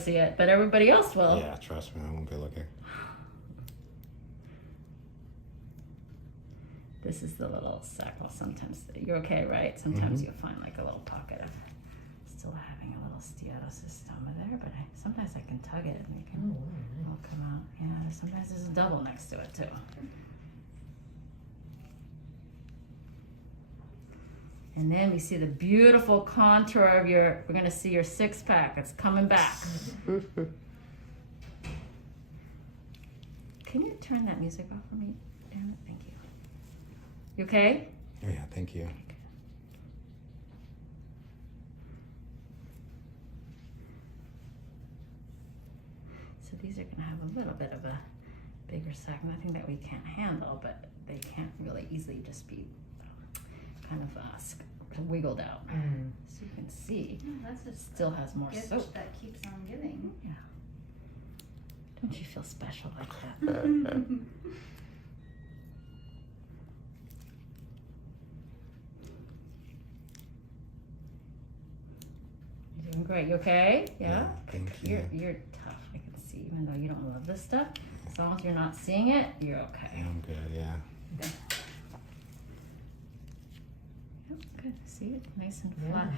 see it, but everybody else will. Yeah, trust me, I won't be looking. This is the little sac. Well, sometimes you're okay, right? Sometimes you'll find like a little pocket of still having a little steatocystoma there, but sometimes I can tug it and it can it'll come out. Yeah, sometimes there's a double next to it too. And then we see the beautiful contour of we're gonna see your six pack. It's coming back. Can you turn that music off for me? Damn it, thank you. You okay? Oh, yeah, thank you. So these are gonna have a little bit of a bigger sac, nothing that we can't handle, but they can't really easily just be kind of wiggled out. So you can see, That's a still has more gift soap. that keeps on giving. Yeah. Don't you feel special like that? You're doing great. You okay? Yeah. Thank you. You're tough. I can see, even though you don't love this stuff. As long as you're not seeing it, you're okay. Yeah, I'm good, yeah. Good. Yep, good. See it, nice and flat.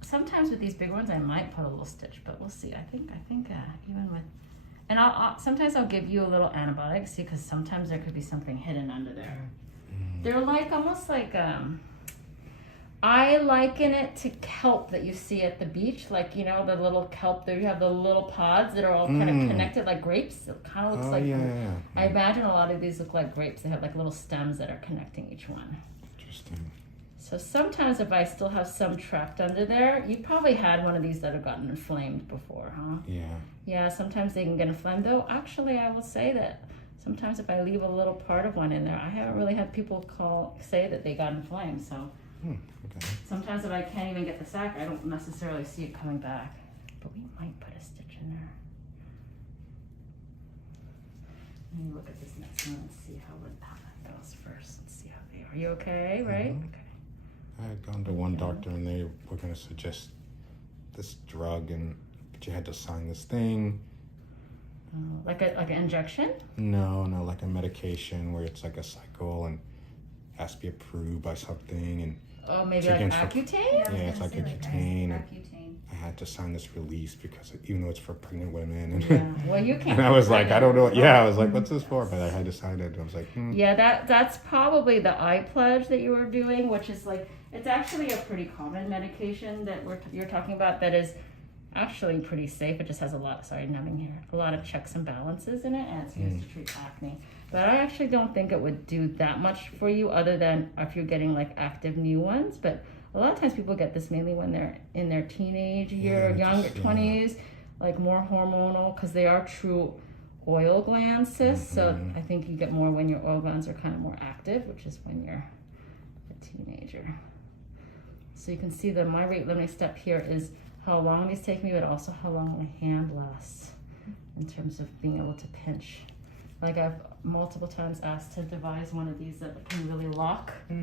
Sometimes with these big ones, I might put a little stitch, but we'll see. I think even with, and sometimes I'll give you a little antibiotic, see, because sometimes there could be something hidden under there. They're like almost like I liken it to kelp that you see at the beach, like, you know, the little kelp there. You have the little pods that are all kind of connected like grapes. It kind of looks like. Yeah. I imagine a lot of these look like grapes. They have like little stems that are connecting each one. Interesting. So sometimes if I still have some trapped under there, you probably had one of these that have gotten inflamed before, huh? Yeah. Yeah, sometimes they can get inflamed. Though, actually, I will say that sometimes if I leave a little part of one in there, I haven't really had people say that they got inflamed. So Okay. sometimes if I can't even get the sac, I don't necessarily see it coming back. But we might put a stitch in there. Let me look at this next one and see how that goes first. Let's see how they are. You okay, right? Okay. I had gone to one doctor and they were going to suggest this drug, but you had to sign this thing. Like an injection? No, like a medication where it's like a cycle and has to be approved by something. And oh, maybe like Accutane? Yeah, it's like Accutane. Accutane. I had to sign this release because even though it's for pregnant women. And, Yeah. Well, you can't. and I was like, I don't know. Yeah, I was like, what's this for? But I had to sign it. And I was like, Yeah, that's probably the eye pledge that you were doing, which is like, it's actually a pretty common medication that you're talking about that is actually pretty safe. It just has a lot of checks and balances in it, and it's used to treat acne. But I actually don't think it would do that much for you other than if you're getting like active new ones. But a lot of times people get this mainly when they're in their teenage year, younger 20s, like more hormonal, because they are true oil gland cysts. So I think you get more when your oil glands are kind of more active, which is when you're a teenager. So you can see that my rate limiting step here is how long these take me, but also how long my hand lasts in terms of being able to pinch. Like I've multiple times asked to devise one of these that can really lock, so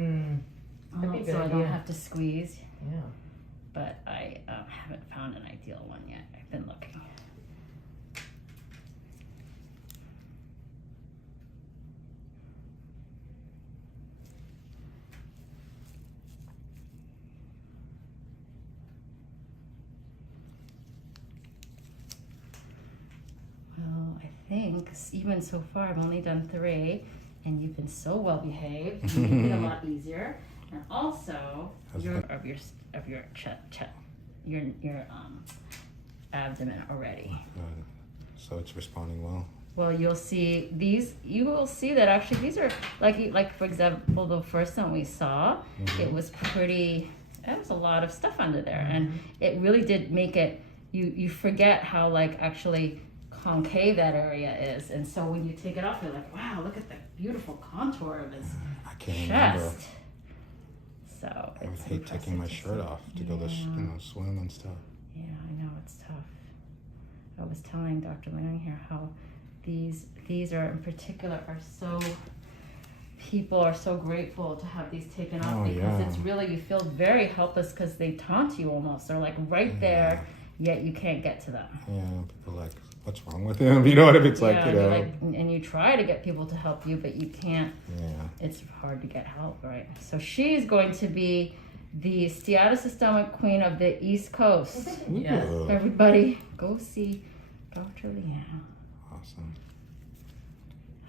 I don't have to squeeze. Yeah. But I haven't found an ideal one yet. I've been looking. Well, I think even so far I've only done 3, and you've been so well behaved. You make it a lot easier, and also your abdomen already. so it's responding well. Well, you'll see these. You will see that actually these are like for example the first one we saw. It was pretty. There was a lot of stuff under there, and it really did make it. You forget how like actually concave that area is, and so when you take it off, you're like, wow, look at the beautiful contour of his I can't chest. remember. So I would it's hate taking my shirt off to go to swim and stuff. Yeah, I know, it's tough. I was telling Dr. Lang here how these are in particular people are so grateful to have these taken off because it's really, you feel very helpless because they taunt you almost. They're like right there. yet you can't get to them. Yeah, people are like, what's wrong with him? You know what I mean? It's like, you know. Like, and you try to get people to help you, but you can't. Yeah. It's hard to get help, right? So she's going to be the Steatocystoma queen of the East Coast. Yes. Everybody, go see Dr. Lee. Awesome.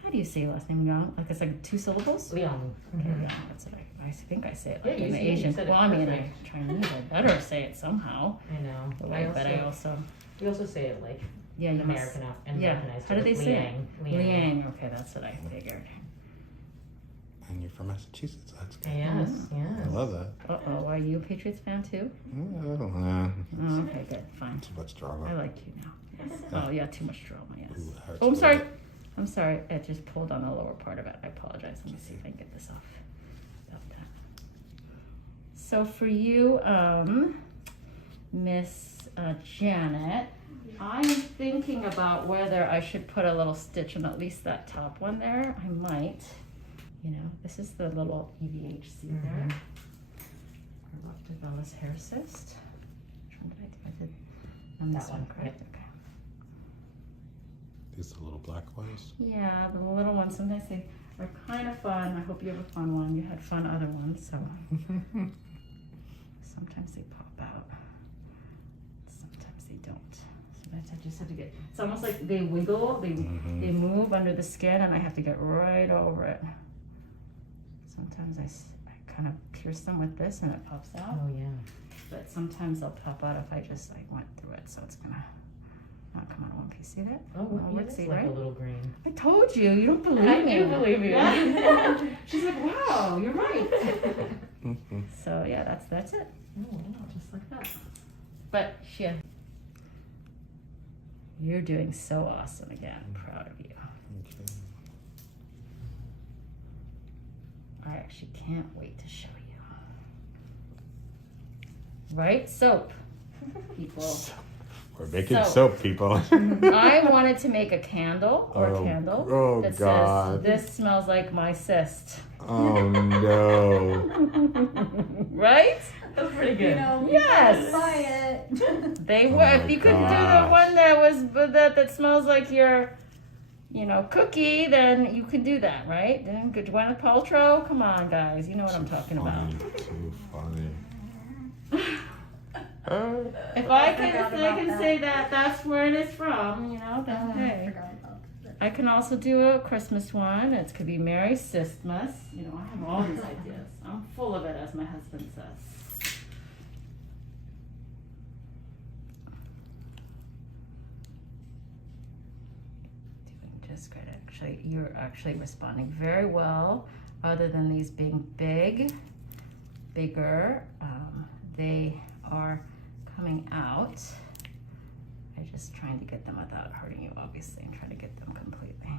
How do you say your last name, Young? Like it's like 2 syllables? Leon. Okay, yeah, that's what I think I say it like Yeah, in you Asian. said it Well, I mean, perfect. I'm Chinese. I better say it somehow. I know. Right, but I also, We also say it like yeah, you must. American, Americanized. How do they say it? Liang. Liang. Okay, that's what I figured. And you're from Massachusetts. That's good. Yes, I yes. love that. Uh-oh, are you a Patriots fan too? Yeah, Oh, okay, good, fine. too much I drama. like you now. Yes. Oh, yeah, too much drama, yes. Ooh, hurts Oh, I'm a sorry. little. I'm sorry. I just pulled on the lower part of it. I apologize. Let me see if I can get this off. About that. So for you, Miss Janet, I'm thinking about whether I should put a little stitch on at least that top one there. I might. You know, this is the little EVHC there. Eruptive vellus hair cyst. Which one did I do? I did on this That one, one, correct? Okay. These are the little black ones. Yeah, the little ones, sometimes they are kind of fun. I hope you have a fun one. You had fun other ones, so sometimes they pop out. Sometimes they don't. Sometimes I just have to get, it's almost like they wiggle, they move under the skin and I have to get right over it. Sometimes I kind of pierce them with this and it pops out. Oh yeah. But sometimes they'll pop out if I just like went through it, so it's gonna not come out in one piece. See that? Oh, Well, yeah, it's see, like right? a little green. I told you, you don't believe I me. do believe you. Yeah. She's like, wow, you're right. Mhm. So yeah, that's it. Oh, wow. Just like that. But yeah, you're doing so awesome again. I'm proud of you. Okay. I actually can't wait to show you. Right? Soap. People. We're making So- soap, people. I wanted to make a candle Oh, candle oh, that God. says, "This smells like my cyst." Oh no. Right? That's pretty good. You know, Yes. buy it. They Oh were. my If you could do the gosh. one that was that smells like your, cookie, then you could do that, right? Then Gwyneth Paltrow. Come on, guys. You know what I'm talking about. Too funny. If I forgot can about that. say that that's where it is from, then I okay. forgot about that. I can also do a Christmas one. It could be Merry Christmas. I have all these ideas. I'm full of it, as my husband says. Doing just great. Actually, you're actually responding very well. Other than these being bigger, they are coming out. I'm just trying to get them without hurting you, obviously, and trying to get them completely.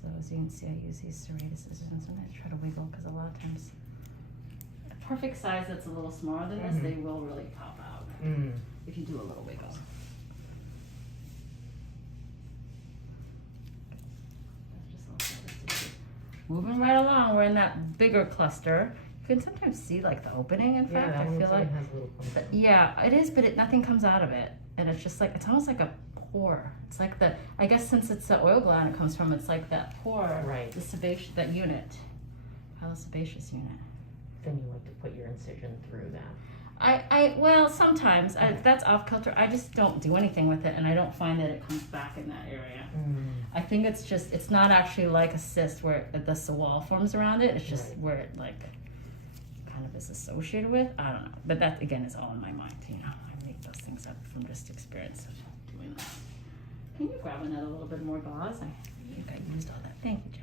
So as you can see, I use these serrated scissors and sometimes try to wiggle because a lot of times, a perfect size that's a little smaller than this, they will really pop out if you do a little wiggle. Moving right along, we're in that bigger cluster. You can sometimes see like the opening, in fact. I feel like, has a little but yeah, it is, but nothing comes out of it. And it's just like, it's almost like a pore. It's like I guess since it's the oil gland it comes from, it's like that pore, Right. the sebaceous, that unit, pilosebaceous unit. Then you like to put your incision through that. Well, sometimes, that's off kilter. I just don't do anything with it and I don't find that it comes back in that area. I think it's not actually like a cyst where the wall forms around it. It's just Right. where it like kind of is associated with. I don't know. But that again is all in my mind, I make those things up from just experience of doing that. Can you grab another little bit more gauze? I think I used all that. Thank you, Jen.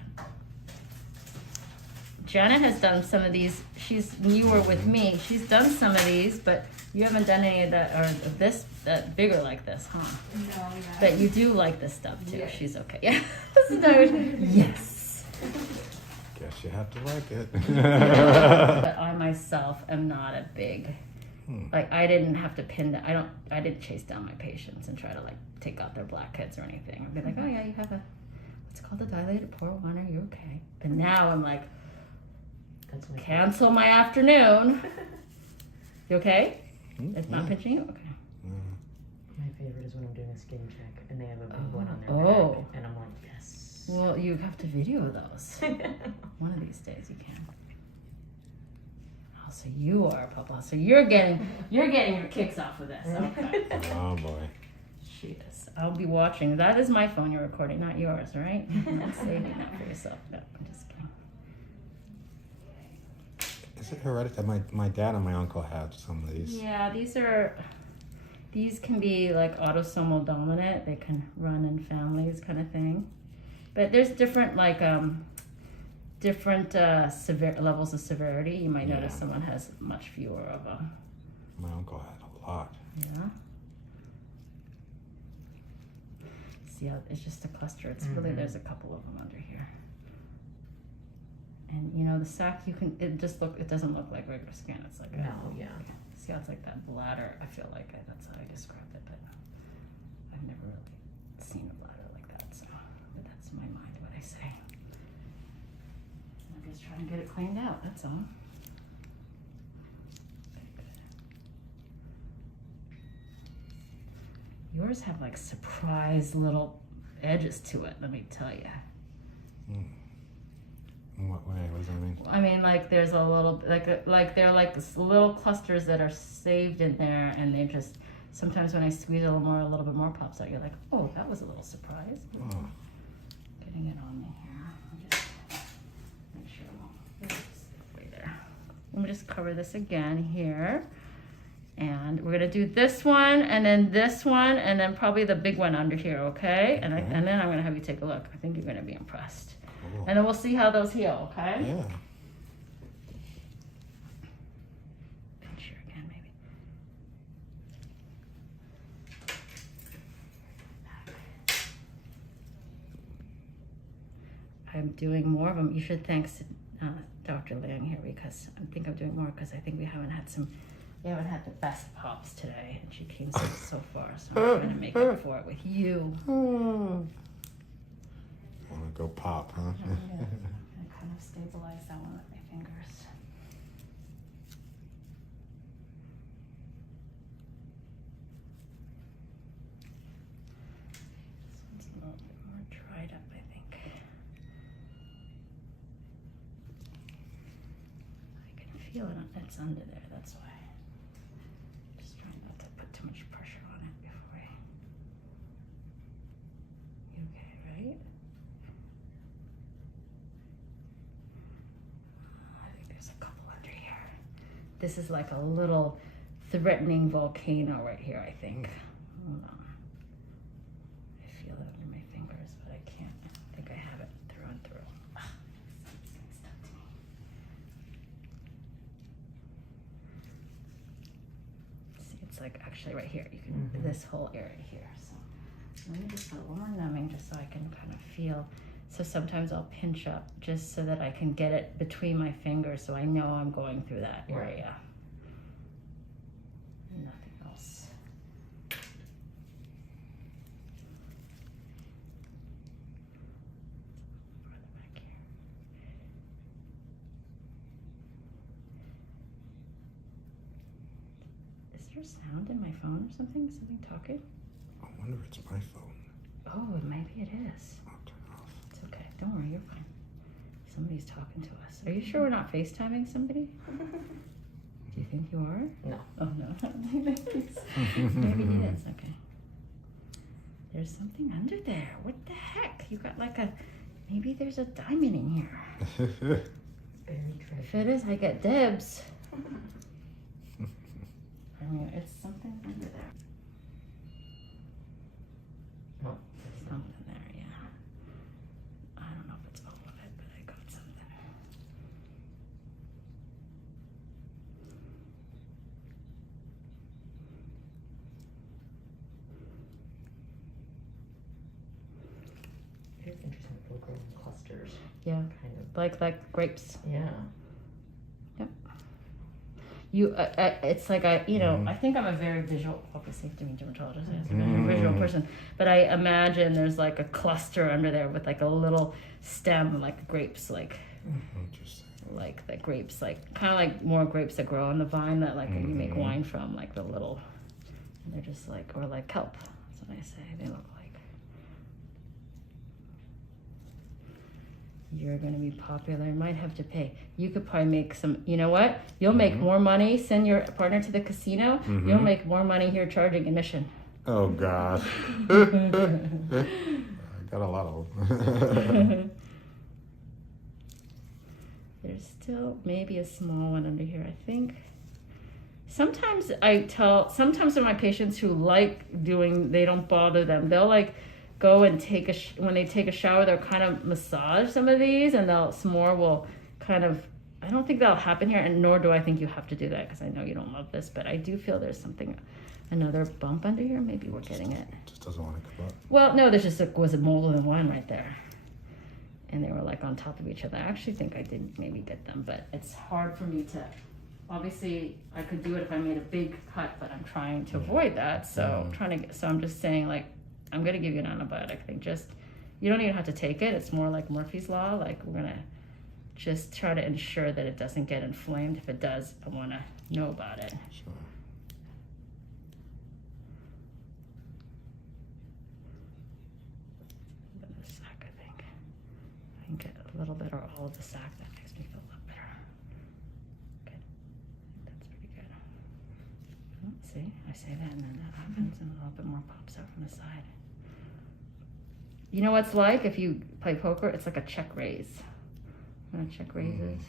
Janet has done some of these. She's newer with me. She's done some of these, but you haven't done any of that or of this that bigger like this, huh? No, we haven't. But you do like this stuff too. Yes. She's okay. Yeah. Yes. Guess you have to like it. But I myself am not a big, like I didn't have to pin down. I didn't chase down my patients and try to like take out their blackheads or anything. I'd be like, oh yeah, you have a It's called the dilated pore water. You're okay. And now I'm like, That's my cancel my afternoon. You okay? It's not Yeah. pinching you? Okay. My favorite is when I'm doing a skin check and they have a big one on their Oh. back, and I'm like, yes. Well, you have to video those. One of these days you can. Oh, so you are a papa. So you're getting your kicks off with this. Okay. Oh boy. She is. I'll be watching. That is my phone you're recording, not yours, all right? You're not saving that for yourself. No, I'm just kidding. Is it hereditary? My dad and my uncle had some of these. Yeah, these can be like autosomal dominant. They can run in families, kind of thing. But there's different severe levels of severity. You might notice someone has much fewer of them. My uncle had a lot. Yeah. See how it's just a cluster. It's really, there's a couple of them under here. And you know, the sac, it doesn't look like regular skin. It's like No, yeah. see how it's like that bladder? I feel like that's how I described it, but I've never really seen a bladder like that, so but that's in my mind what I say. I'm just trying to get it cleaned out, that's all. Yours have like surprise little edges to it, let me tell you. In what way? What does that mean? I mean, like there's a little, like they're like this little clusters that are saved in there, and they just, sometimes when I squeeze a little bit more pops out. You're like, oh, that was a little surprise. Oh. Getting it on me here. I'll just make sure I'm all there. Let me just cover this again here. And we're gonna do this one, and then this one, and then probably the big one under here, okay? And and then I'm gonna have you take a look. I think you're gonna be impressed. Cool. And then we'll see how those heal, okay? Yeah. Pinch here again, maybe. I'm doing more of them. You should thank Dr. Lang here, because I think I'm doing more because I think we haven't had the best pops today, and she came so far, so I'm trying to make up for it with you. Want to go pop, huh? I'm gonna kind of stabilize that one with my fingers. This one's a little bit more dried up, I think. I can feel it. It's under there. That's why. Just trying not to put too much pressure on it before I. You okay, right? I think there's a couple under here. This is like a little threatening volcano right here, I think. Hold on. I feel it under my fingers, but I can't. I think I have it through and through. It's getting stuck to me. See, it's like actually right here. You can this whole area here. So let me just put one more numbing just so I can kind of feel. So sometimes I'll pinch up just so that I can get it between my fingers, so I know I'm going through that area. Nothing else. Further back here. Is there sound in my phone or something? Something talking? I wonder if it's my phone. Oh, maybe it is. I'll turn it off. It's okay. Don't worry, you're fine. Somebody's talking to us. Are you sure we're not FaceTiming somebody? Do you think you are? No. Oh, no. Maybe he is. Okay. There's something under there. What the heck? You got like a... Maybe there's a diamond in here. Very If treasure. it is, I get dibs. I mean, it's something under there. Oh, Something there, yeah. I don't know if it's all of it, but I got something. it's interesting if they'll grow in clusters. Yeah, Kind of. like grapes. Yeah. it's like I think I'm a very visual, obviously to be a dermatologist, yes, I'm a visual person, but I imagine there's like a cluster under there with like a little stem, like grapes, like the grapes, like kind of like more grapes that grow on the vine that like you make wine from, like the little, and they're just like, or like kelp, that's what I say, they look like. You're going to be popular. You might have to pay. You could probably make some, you know what? You'll make more money. Send your partner to the casino. You'll make more money here charging admission. Oh, God. I got a lot of them. There's still maybe a small one under here, I think. Sometimes of my patients who like doing, they don't bother them. They'll like go and when they take a shower, they'll kind of massage some of these, and some more will kind of, I don't think that'll happen here, and nor do I think you have to do that, because I know you don't love this, but I do feel there's another bump under here. Maybe we're getting it. Just doesn't want to come up. Well, no, there's just was a mold and one right there. And they were like on top of each other. I actually think I did maybe get them, but it's hard for me to, obviously I could do it if I made a big cut, but I'm trying to avoid that. So I'm just saying, like, I'm going to give you an antibiotic thing. Just, you don't even have to take it. It's more like Murphy's Law. Like, we're going to just try to ensure that it doesn't get inflamed. If it does, I want to know about it. Sure. The sac, I think. I can get a little bit or all of the sac. That makes me feel a lot better. Good. That's pretty good. Oh, see, I say that and then that happens and a little bit more pops out from the side. You know what it's like if you play poker? It's like a check raise. You know what check raise is?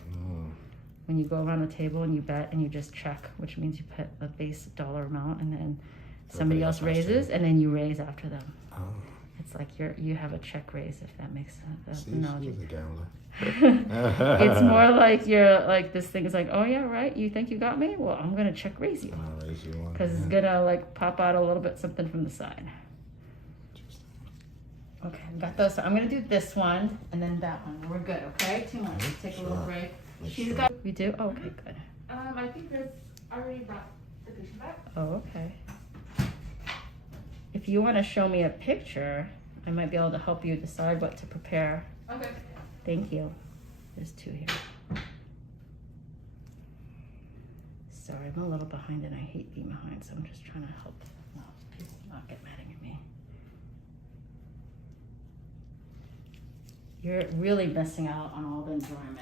When you go around the table and you bet and you just check, which means you put a base dollar amount and then somebody else raises and then you raise after them. Oh. It's like you have a check raise, if that makes sense. See, she's a gambler. It's more like you're like, this thing is like, oh yeah, right, you think you got me? Well, I'm gonna check raise you. I'll raise you one. Because it's gonna like pop out a little bit something from the side. Okay, I got those. So I'm gonna do this one and then that one. We're good, okay? 2 months. Take a little break. She's got. We do? Oh, okay, good. I think Chris already brought the patient back. Oh, okay. If you want to show me a picture, I might be able to help you decide what to prepare. Okay. Thank you. There's 2 here. Sorry, I'm a little behind and I hate being behind, so I'm just trying to help people not get mad at me. You're really missing out on all the enjoyment.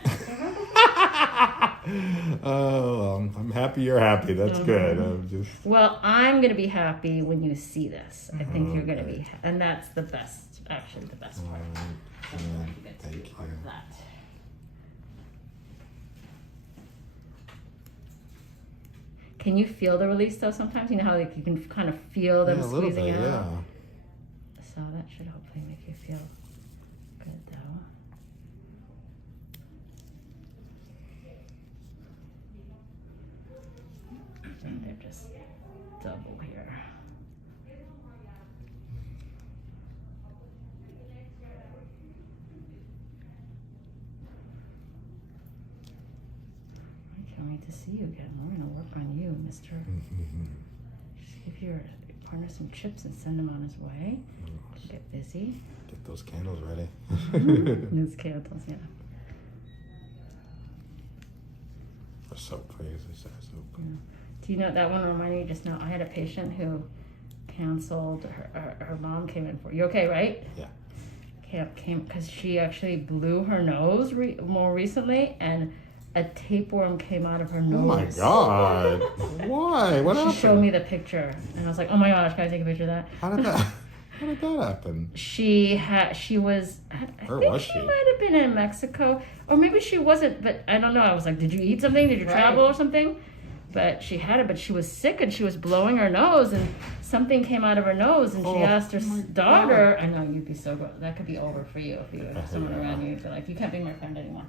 Oh, I'm happy you're happy. That's good. I'm just. Well, I'm going to be happy when you see this. I think you're going to be, and that's the best, actually the best part. Thank you. That. Can you feel the release though sometimes? You know how like you can kind of feel them squeezing out? Yeah. So that should hopefully make you feel good though. And they're just double here. I can't wait to see you again. We're going to work on you, mister. Just give your partner some chips and send him on his way. Get busy. Get those candles ready. Those candles, yeah. Or soap, I guess I said soap. Yeah. Do you know, that one reminded me just now, I had a patient who canceled, her mom came in for, you okay, right? Yeah. Came because she actually blew her nose more recently, and a tapeworm came out of her nose. Oh my God. Why? What happened? She showed me the picture, and I was like, oh my gosh, can I take a picture of that? How did that happen? She was, I think she might have been in Mexico, or maybe she wasn't, but I don't know. I was like, did you eat something? Did you travel or something? But she had it, but she was sick and she was blowing her nose and something came out of her nose and she asked her daughter, I know you'd be so good. That could be over for you if you had someone around you. You'd be like, you can't be my friend anymore.